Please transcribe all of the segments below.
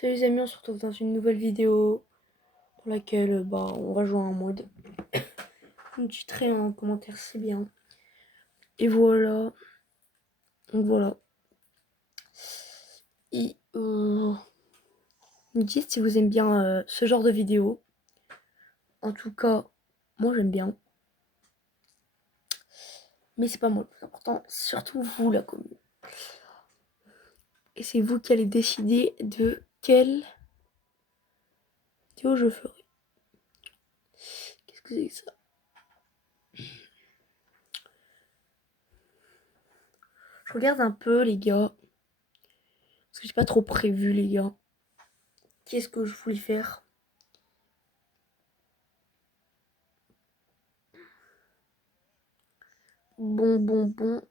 Salut les amis, on se retrouve dans une nouvelle vidéo dans laquelle on va jouer à un mode. Vous me dites en commentaire, c'est bien. Et voilà. Donc voilà. Et vous me dites si vous aimez bien ce genre de vidéo. En tout cas, moi j'aime bien. Mais c'est pas moi le plus important, c'est surtout vous la commune. Et c'est vous qui allez décider de quelle vidéo je ferai. Qu'est-ce que c'est que ça? Je regarde un peu les gars. Parce que j'ai pas trop prévu les gars. Qu'est-ce que je voulais faire? Bon.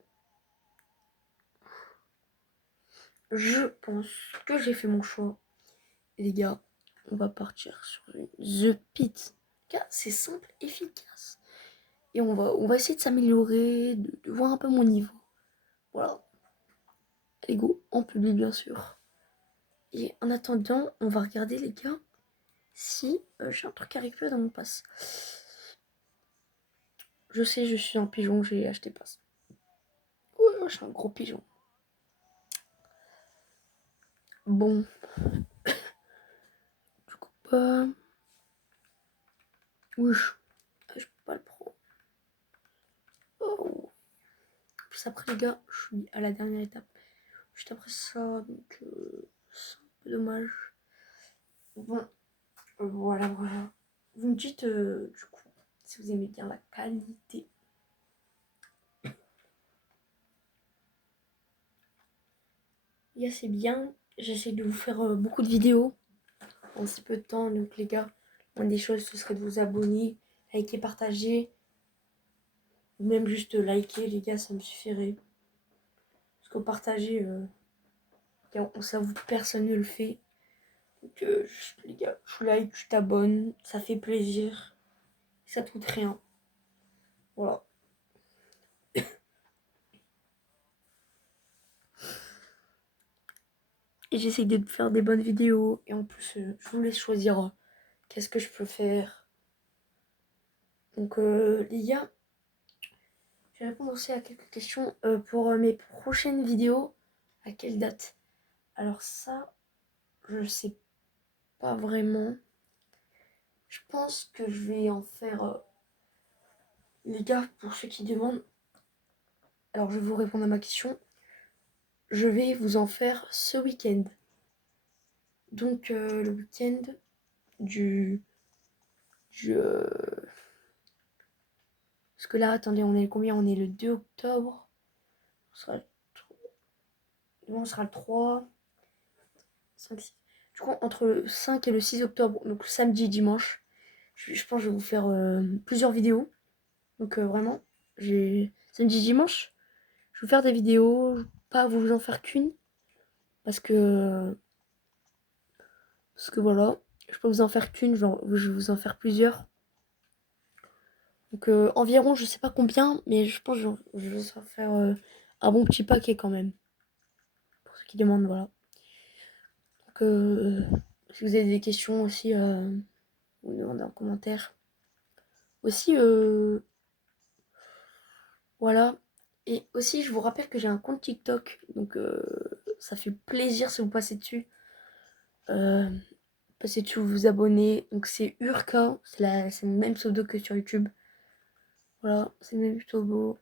Je pense que j'ai fait mon choix. Et les gars, on va partir sur une The Pit. C'est simple, efficace. Et on va essayer de s'améliorer, de voir un peu mon niveau. Voilà. Allez go, en public bien sûr. Et en attendant, on va regarder les gars si j'ai un truc à récupérer dans mon pass. Je sais, je suis un pigeon, j'ai acheté pass. Ouais, je suis un gros pigeon. Bon. Du coup, oui, je peux pas le prendre. Oh. Plus après les gars, je suis à la dernière étape. Juste après ça, donc c'est un peu dommage. Bon, voilà. Vous me dites du coup si vous aimez bien la qualité. Et c'est bien. J'essaie de vous faire beaucoup de vidéos en si peu de temps. Donc les gars, une des choses ce serait de vous abonner, liker, partager. Même juste liker les gars, ça me suffirait. Parce que partager, ça vous personne ne le fait. Donc les gars, tu like, tu t'abonnes, ça fait plaisir. Ça te coûte rien. Voilà. Et j'essaye de faire des bonnes vidéos. Et en plus, je vous laisse choisir qu'est-ce que je peux faire. Donc, les gars, je vais répondre aussi à quelques questions pour mes prochaines vidéos. À quelle date? Alors ça, je sais pas vraiment. Je pense que je vais en faire... les gars, pour ceux qui demandent, alors je vais vous répondre à ma question. Je vais vous en faire ce week-end. Donc, le week-end du... Parce que là, attendez, on est le combien? On est le 2 octobre. On sera le 3, 5, 6. Du coup, entre le 5 et le 6 octobre, donc samedi, dimanche, je pense que je vais vous faire plusieurs vidéos. Donc vraiment, samedi, dimanche, je vais vous faire des vidéos, pas vous en faire qu'une. Parce que voilà, je peux vous en faire qu'une, genre, je vais vous en faire plusieurs. Donc environ, je sais pas combien, mais je pense que je vais vous en faire un bon petit paquet quand même. Pour ceux qui demandent, voilà. Donc si vous avez des questions aussi, vous me demandez en commentaire. Aussi, voilà. Et aussi, je vous rappelle que j'ai un compte TikTok. Donc ça fait plaisir si vous passez dessus. Euh, Passez dessus, vous vous abonnez. Donc c'est Urka. C'est le même pseudo que sur YouTube. Voilà, c'est le même pseudo.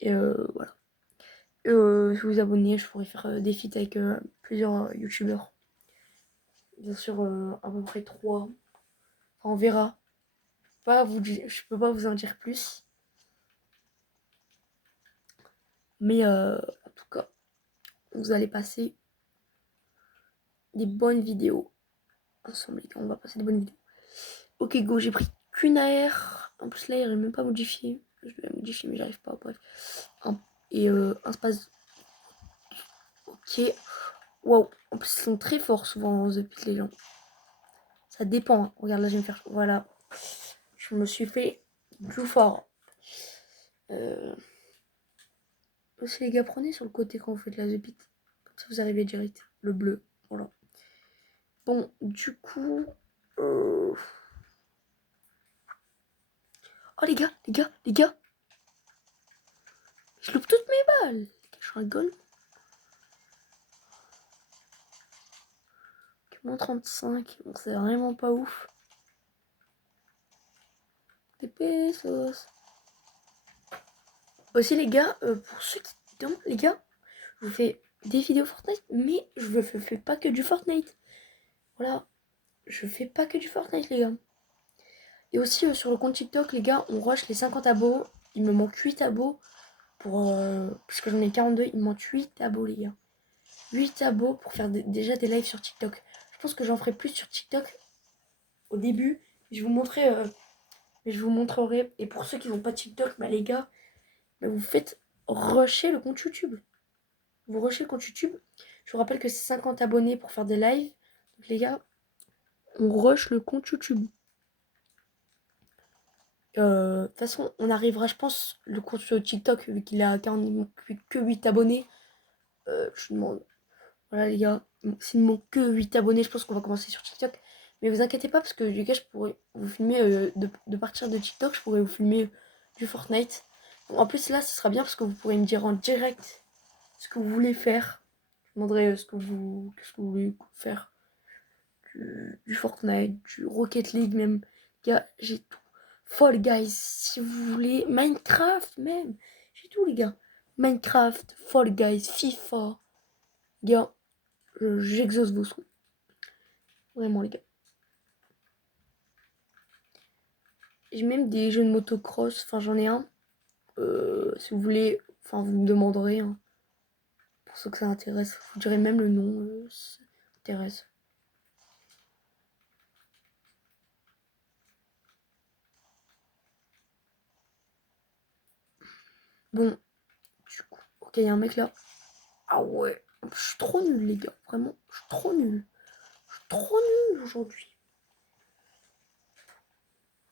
Et voilà. Si vous vous abonnez, je pourrais faire des feats avec plusieurs youtubeurs. Bien sûr, à peu près 3. Enfin, on verra. Je peux pas vous en dire plus. Mais en tout cas, vous allez passer des bonnes vidéos ensemble. On va passer des bonnes vidéos. Ok, go, j'ai pris qu'une AR. En plus, l'AR est même pas modifiée. Je vais la modifier, mais j'arrive pas. Bref. Et un space. Ok. Waouh. En plus, ils sont très forts souvent, The Pit, les gens. Ça dépend. Hein. Regarde, là, je vais me faire. Voilà. Je me suis fait du fort. Aussi, les gars, prenez sur le côté quand vous faites la The Pit. Comme ça, vous arrivez direct. Le bleu. Voilà. Bon, du coup... Oh les gars, je loupe toutes mes balles. Je rigole. Mon 35, bon, c'est vraiment pas ouf. Des pesos. Aussi les gars, pour ceux qui demandent, les gars, je vous fais des vidéos Fortnite, mais je ne fais pas que du Fortnite. Voilà, je fais pas que du Fortnite les gars. Et aussi sur le compte TikTok, les gars, on rush les 50 abos. Il me manque 8 abos pour... parce que j'en ai 42, il me manque 8 abos les gars. 8 abos pour faire déjà des lives sur TikTok. Je pense que j'en ferai plus sur TikTok au début. Je vous montrerai... je vous montrerai. Et pour ceux qui n'ont pas TikTok, bah les gars, bah, vous faites rusher le compte YouTube. Vous rushez le compte YouTube. Je vous rappelle que c'est 50 abonnés pour faire des lives. Donc les gars, on rush le compte YouTube. De toute façon, on arrivera, je pense, le compte sur TikTok, vu qu'il a 40, que 8 abonnés. Je demande. Voilà les gars, s'il ne manque que 8 abonnés, je pense qu'on va commencer sur TikTok. Mais vous inquiétez pas, parce que les gars, je pourrais vous filmer de partir de TikTok, je pourrais vous filmer du Fortnite. En plus là, ce sera bien parce que vous pourrez me dire en direct ce que vous voulez faire. Je demanderai qu'est-ce que vous voulez faire. Du Fortnite, du Rocket League même. Gars, j'ai tout. Fall Guys, si vous voulez. Minecraft même. J'ai tout les gars. Minecraft, Fall Guys, FIFA. Gars, j'exauce vos souhaits. Vraiment les gars. J'ai même des jeux de motocross. Enfin j'en ai un. Si vous voulez. Enfin vous me demanderez. Hein. Pour ceux que ça intéresse. Je vous dirai même le nom. Si ça intéresse. Bon. Du coup. Ok, il y a un mec là. Ah ouais. Je suis trop nul les gars. Vraiment. Je suis trop nul. Trop nul aujourd'hui.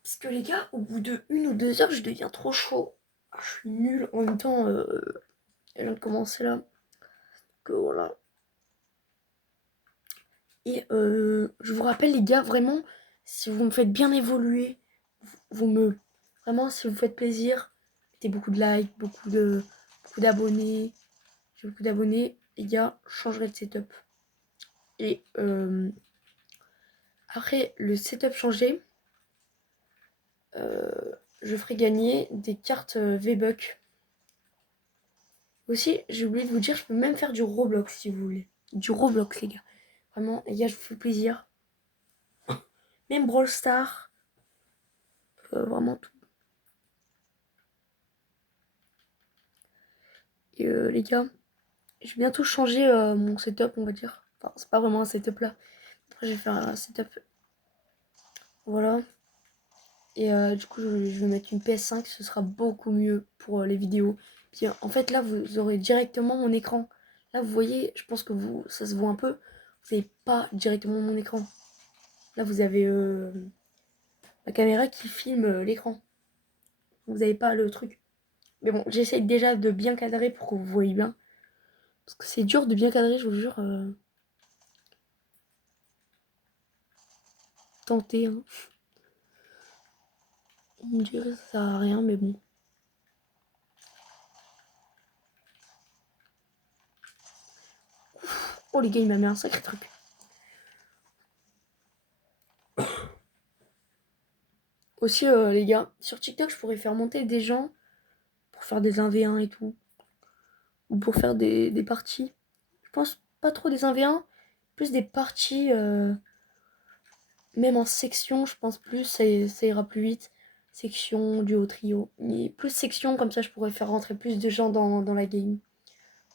Parce que les gars, au bout de 1 ou 2 heures, je deviens trop chaud. Ah, je suis nulle. En même temps, elle vient de commencer là. Que voilà. Et je vous rappelle les gars, vraiment, si vous me faites bien évoluer, vous me... Vraiment, si vous me faites plaisir, mettez beaucoup de likes, beaucoup d'abonnés. J'ai beaucoup d'abonnés. Les gars, je changerai de setup. Et après le setup changé, je ferai gagner des cartes V-Bucks. Aussi, j'ai oublié de vous dire, je peux même faire du Roblox si vous voulez. Du Roblox, les gars. Vraiment, les gars, je vous fais plaisir. Même Brawl Stars. Vraiment tout. Et les gars, je vais bientôt changer mon setup, on va dire. Enfin, c'est pas vraiment un setup là. Après, je vais faire un setup. Voilà. Et du coup, je vais mettre une PS5. Ce sera beaucoup mieux pour les vidéos. Puis en fait, là, vous aurez directement mon écran. Là, vous voyez, je pense que ça se voit un peu. Vous n'avez pas directement mon écran. Là, vous avez la caméra qui filme l'écran. Vous n'avez pas le truc. Mais bon, j'essaye déjà de bien cadrer pour que vous voyez bien. Parce que c'est dur de bien cadrer, je vous jure. Tenter, hein. On me dirait que ça sert à rien, mais bon. Oh les gars, il m'a mis un sacré truc. Aussi, les gars, sur TikTok, je pourrais faire monter des gens pour faire des 1v1 et tout. Ou pour faire des parties. Je pense pas trop des 1v1, plus des parties, même en section, je pense plus, ça ira plus vite. Section, duo, trio. Mais plus section, comme ça je pourrais faire rentrer plus de gens dans la game.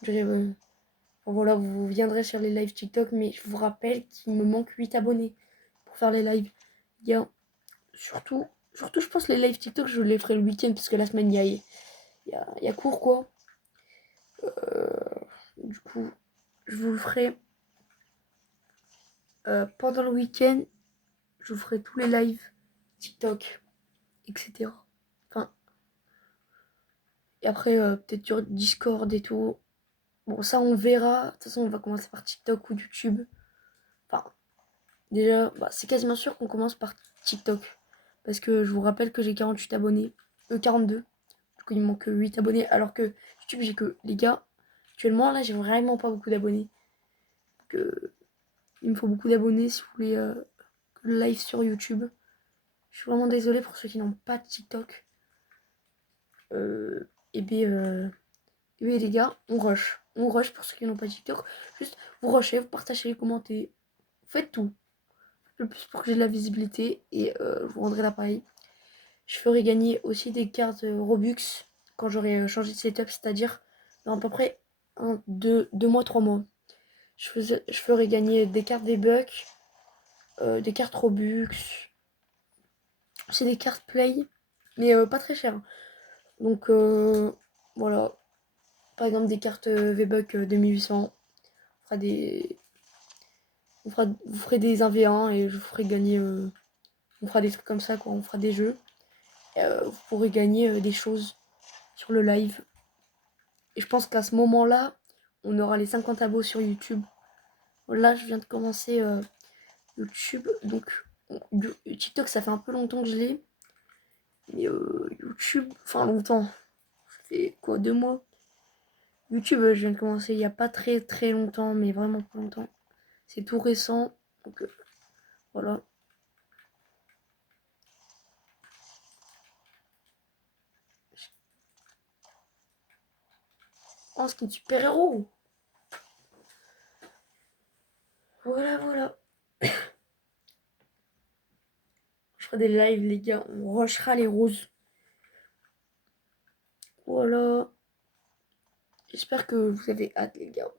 Je dirais, bon, voilà, vous viendrez sur les lives TikTok, mais je vous rappelle qu'il me manque 8 abonnés pour faire les lives. Il y a surtout, je pense les lives TikTok, je les ferai le week-end, parce que la semaine, il y a cours, quoi. Du coup, je vous le ferai pendant le week-end. Je vous ferai tous les lives TikTok, etc. Enfin, et après, peut-être sur Discord et tout. Bon, ça, on verra. De toute façon, on va commencer par TikTok ou YouTube. Enfin, Déjà, c'est quasiment sûr qu'on commence par TikTok. Parce que je vous rappelle que j'ai 48 abonnés. 42. Du coup, il me manque 8 abonnés. Alors que YouTube, j'ai que... Les gars, actuellement, là, j'ai vraiment pas beaucoup d'abonnés. Donc, il me faut beaucoup d'abonnés si vous voulez le live sur YouTube. Je suis vraiment désolée pour ceux qui n'ont pas de TikTok. Et bien, les gars, on rush. On rush pour ceux qui n'ont pas de TikTok. Juste, vous rushez, vous partagez, vous commentez. Vous faites tout. Le plus pour que j'ai de la visibilité. Et je vous rendrai l'appareil. Je ferai gagner aussi des cartes Robux quand j'aurai changé de setup, c'est-à-dire dans à peu près 2 mois, 3 mois. Je ferai gagner des cartes des bucks, des cartes Robux. C'est des cartes Play, mais pas très chères. Donc voilà. Par exemple des cartes V-Bucks 2800. On fera des. Vous ferez des 1v1 et je vous ferai gagner. On fera des trucs comme ça, quoi. On fera des jeux. Vous pourrez gagner des choses sur le live. Et je pense qu'à ce moment-là, on aura les 50 abos sur YouTube. Là, je viens de commencer YouTube. Donc, TikTok, ça fait un peu longtemps que je l'ai. Mais YouTube, enfin longtemps. Ça fait quoi, 2 mois? YouTube, je viens de commencer il n'y a pas très très longtemps, mais vraiment pas longtemps. C'est tout récent. Donc, voilà. Oh, skin super-héros! Voilà, voilà. Je ferai des lives, les gars. On rushera les roses. Voilà. J'espère que vous avez hâte, les gars.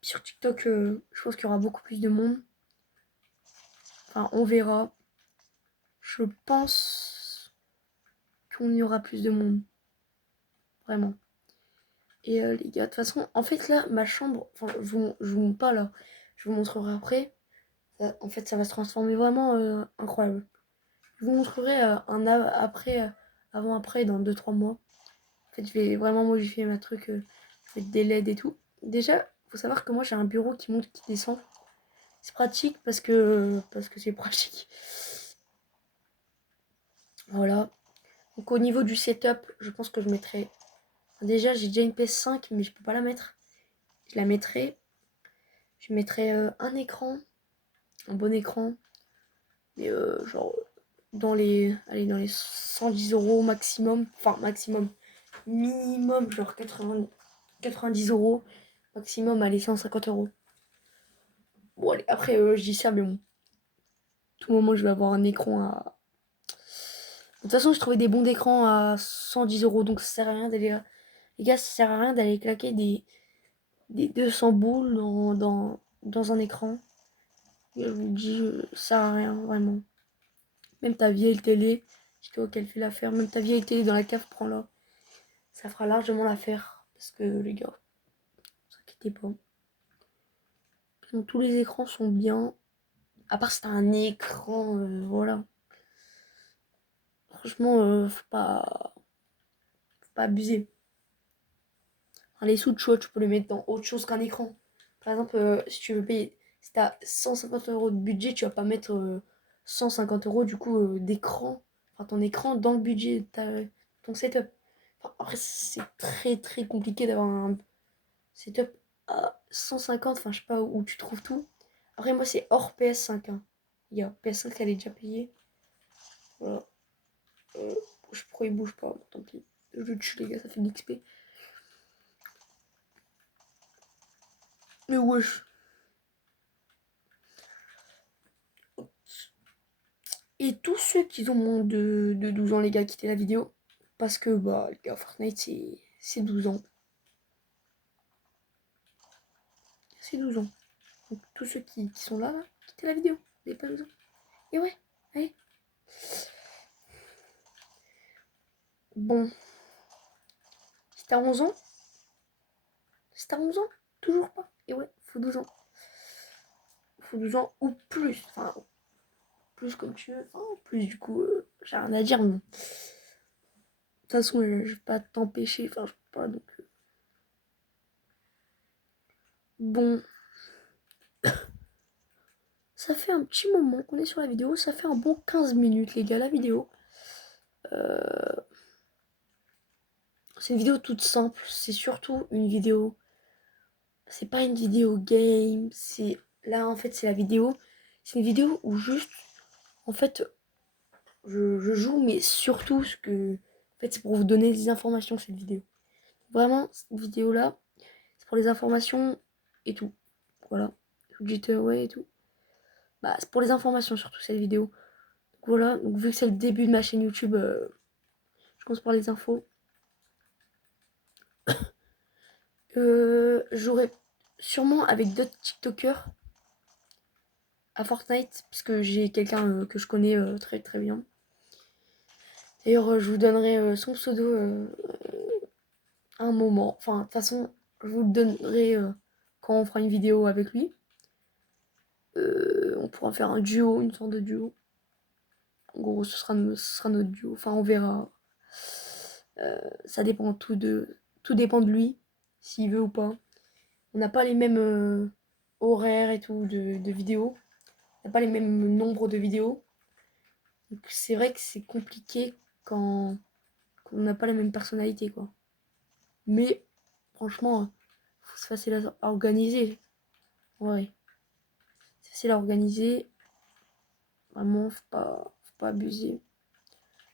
Sur TikTok, je pense qu'il y aura beaucoup plus de monde. Enfin, on verra. Je pense qu'on y aura plus de monde. Vraiment. Et les gars, de toute façon, en fait, là, ma chambre... Enfin, je vous montre pas, là. Je vous montrerai après. En fait, ça va se transformer vraiment incroyable. Je vous montrerai après, avant-après, dans 2-3 mois. En fait, je vais vraiment modifier ma truc. Je vais mettre des LED et tout. Déjà, faut savoir que moi, j'ai un bureau qui monte, qui descend. C'est pratique parce que c'est pratique. Voilà. Donc au niveau du setup, je pense que je mettrai... Déjà, j'ai déjà une PS5, mais je peux pas la mettre. Je la mettrai. Je mettrai un écran, un bon écran. Mais genre, dans les 110 € maximum. Enfin, maximum. Minimum, genre 90 € maximum, allez, 150 €. Bon, allez, après, je dis ça, mais bon. Tout moment, je vais avoir un écran à. De toute façon, je trouvais des bons d'écran à 110 €, donc ça sert à rien d'aller. Les gars, ça sert à rien d'aller claquer des 200 boules dans un écran. Et je vous dis, ça sert à rien, vraiment. Même ta vieille télé, je sais pas qu'elle fait l'affaire. Même ta vieille télé dans la cave, prends-la. Ça fera largement l'affaire. Parce que, les gars, ne vous inquiétez pas. Donc, tous les écrans sont bien. À part si t'as un écran, voilà. Franchement, faut pas abuser. Enfin, les sous, tu vois, tu peux les mettre dans autre chose qu'un écran. Par exemple, si tu veux payer, si t'as 150 € de budget, tu vas pas mettre 150 € du coup d'écran, enfin ton écran dans le budget de ton setup. Enfin, après, c'est très très compliqué d'avoir un setup à 150, enfin je sais pas où tu trouves tout. Après, moi, c'est hors PS5. Hein. Il y a PS5, elle est déjà payée. Voilà. Je sais pourquoi il bouge pas, bon, tant pis. Je le tue, les gars, ça fait de l'XP. Mais wesh. Et tous ceux qui ont moins de 12 ans, les gars, quittez la vidéo. Parce que, les gars, Fortnite, c'est 12 ans. C'est 12 ans. Donc, tous ceux qui sont là, quittez la vidéo. Vous n'avez pas 12 ans. Et ouais, allez. Bon. Si t'as 11 ans, si t'as 11 ans, toujours pas. Et ouais, faut 12 ans. Faut 12 ans ou plus. Enfin, plus comme tu veux. Enfin, plus, du coup, j'ai rien à dire. Mais... De toute façon, je vais pas t'empêcher. Enfin, je peux pas, donc... Bon. Ça fait un petit moment qu'on est sur la vidéo. Ça fait un bon 15 minutes, les gars, la vidéo. C'est une vidéo toute simple. C'est surtout une vidéo. C'est pas une vidéo game. C'est là, en fait, c'est la vidéo. C'est une vidéo où juste, en fait, je joue, mais surtout ce que. En fait, c'est pour vous donner des informations, cette vidéo. Vraiment, cette vidéo-là, c'est pour les informations et tout. Voilà. Away et tout. Bah, c'est pour les informations, surtout, cette vidéo. Donc, voilà. Donc, vu que c'est le début de ma chaîne YouTube, je commence par les infos. J'aurai sûrement avec d'autres TikTokers à Fortnite, puisque j'ai quelqu'un que je connais très très bien. D'ailleurs, je vous donnerai son pseudo à un moment. Enfin, de toute façon, je vous le donnerai quand on fera une vidéo avec lui. On pourra faire un duo, une sorte de duo. En gros, ce sera notre duo. Enfin, on verra. Ça dépend tout dépend de lui, s'il veut ou pas. On n'a pas les mêmes horaires et tout de vidéos. On n'a pas les mêmes nombres de vidéos. Donc c'est vrai que c'est compliqué quand on n'a pas la même personnalité, quoi. Mais franchement, c'est facile à organiser. Ouais. C'est facile à organiser. Vraiment, faut pas abuser.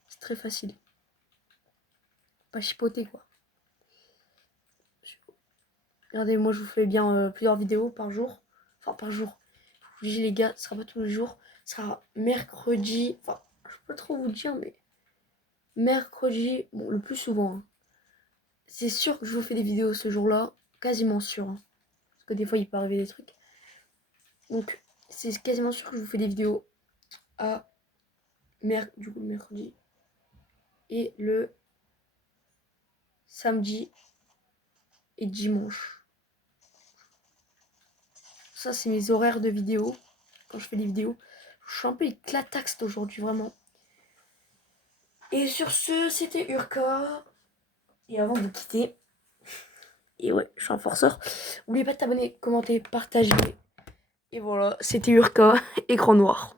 C'est très facile. Faut pas chipoter, quoi. Regardez, moi je vous fais bien plusieurs vidéos par jour. Enfin, par jour. Je vous dis, les gars, ce sera pas tous les jours. Ce sera mercredi. Enfin, je peux pas trop vous dire, mais mercredi, bon, le plus souvent, hein. C'est sûr que je vous fais des vidéos ce jour-là. Quasiment sûr, hein. Parce que des fois, il peut arriver des trucs. Donc, c'est quasiment sûr que je vous fais des vidéos à du coup, le mercredi et le samedi et dimanche. Ça, c'est mes horaires de vidéos. Quand je fais des vidéos, je suis un peu éclataxe aujourd'hui, vraiment. Et sur ce, c'était Urka. Et avant de vous quitter, et ouais, je suis un forceur. N'oubliez pas de t'abonner, commenter, partager. Et voilà, c'était Urka, écran noir.